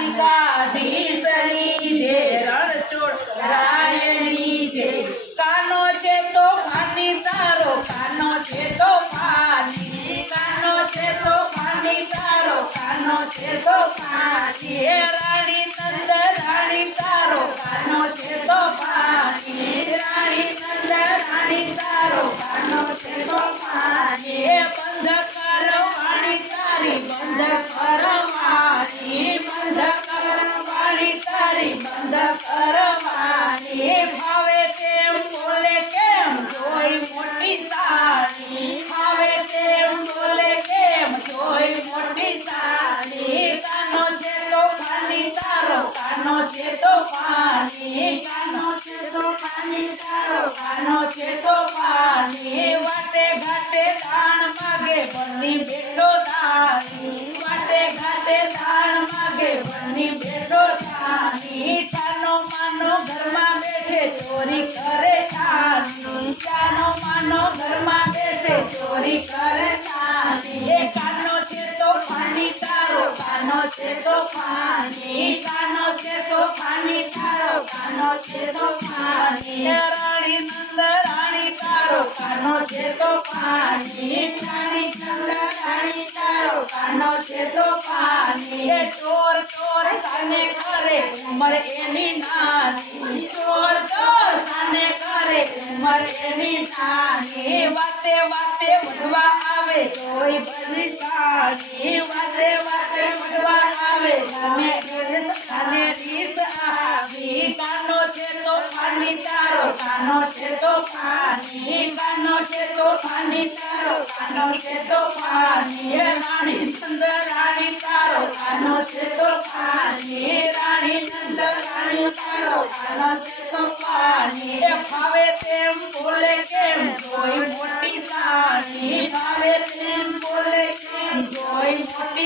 મારી કાઢી પાણી તારો કાનો છે તો પાણી વાટે ઘાટે દાણ માગે બની બેઠો દાણી વાટે ઘાટે દાણ માગે બની ઘરમાં બેઠે ચોરી કરે ચોર ચોર સાને કરે ઉમર એની નાની. ચોર ચોર સાને કરે ઉમર એની નાની. વાતે વાતે વઢવા આવે, તોય બધી સાની વાતે વાતે વઢવા આવે સાને સાને રીત આવી. કાનો છે તો પાણી તારો, કાનો છે તો પાણી કાનો છે તો પાણી તારો, કાનો છે તો પાણી રાણી નંદ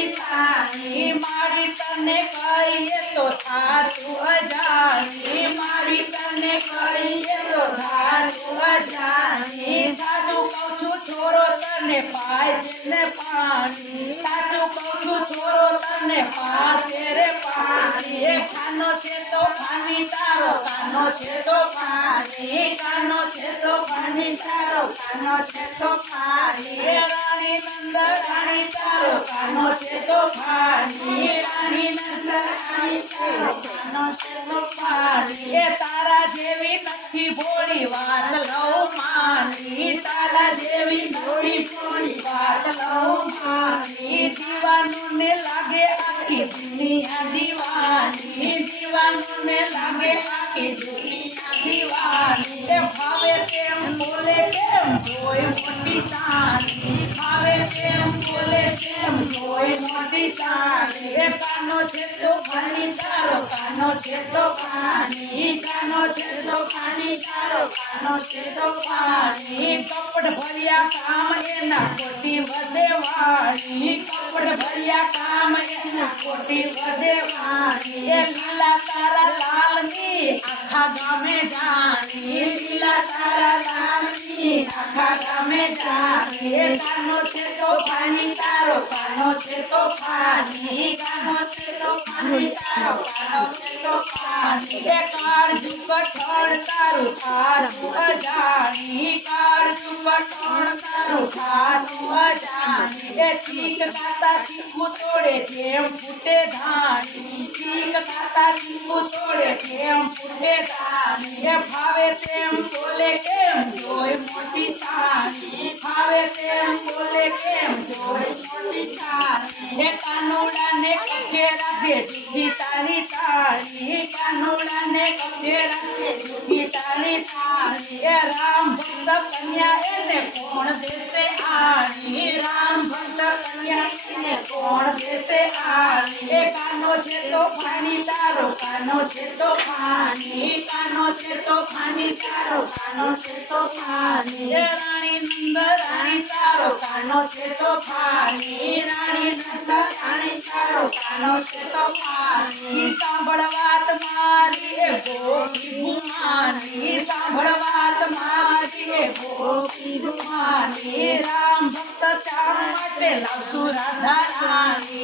સાણી મારી તને કહીએ તો થાતું અજાણી. મારી તને કહીએ તો થાતું અજાણી. સાચું કહું છું છોરો તને પાય ને પાણી. સાચું કહું છું છોરો તને પાશે પાણી એ તારા જેવી નથી ભોળી વાત લઉં માની. તારા જેવી ભોળી ભોળી વાત લઉં માની. દીવાનું ને લાગે આખી દુનિયા દીવાની. દીવાનું ને લાગે આખી દુનિયા દીવાની. એ ભાવે કેમ બોલે કેમ જોઈ મોટી સાની. બોલે જોઈ મોટી સાની એ કાનો તો પાણી તારો, કાનો તો પાણી, કાનો તો પાણી તારો, કાનો તો પાણી. કપડ ભર્યા કામ એના ખોટી વધે વાળી કપડ ભર્યા કામ એના લાલની આખા ગામે જાણી. જાણી એ કાનો છે તો પાણી તારો કાનો છે તો પાણી કાનો છે તો પાણી તારો કાનો છે તો પાણી એ કાળજુ કઠોળ તારું ખાતું અજાણી કાળજુ કઠોળ તારું ખાતું અજાણી એ ઠીક કાતા ચીકુ તોડે જેમ ફૂટે ધાણી ઠીક કાતા ચીકુ તોડે જેમ ફૂટે ધાણી એ ભાવે તેમ બોલે કેમ જોઈ મોટી સાની ભાવે તેમ બોલે પાણી તારો કાનો છે તો પાણી કાનો છે તો પાણી તારો કાનો છે તો પાણી. રાણી નંદ રાણી તારો કાનો છે તો પાણી. રાણી નંદ રાણી તારો કાનો છે તો પાણી. સાંભળ વાત મારી ગોપી ભૂમાની સાંભળ વાત મારી ગોપી ભૂમાની રામ ભક્ત ચાર માટે લાવતું રાધા રાણી.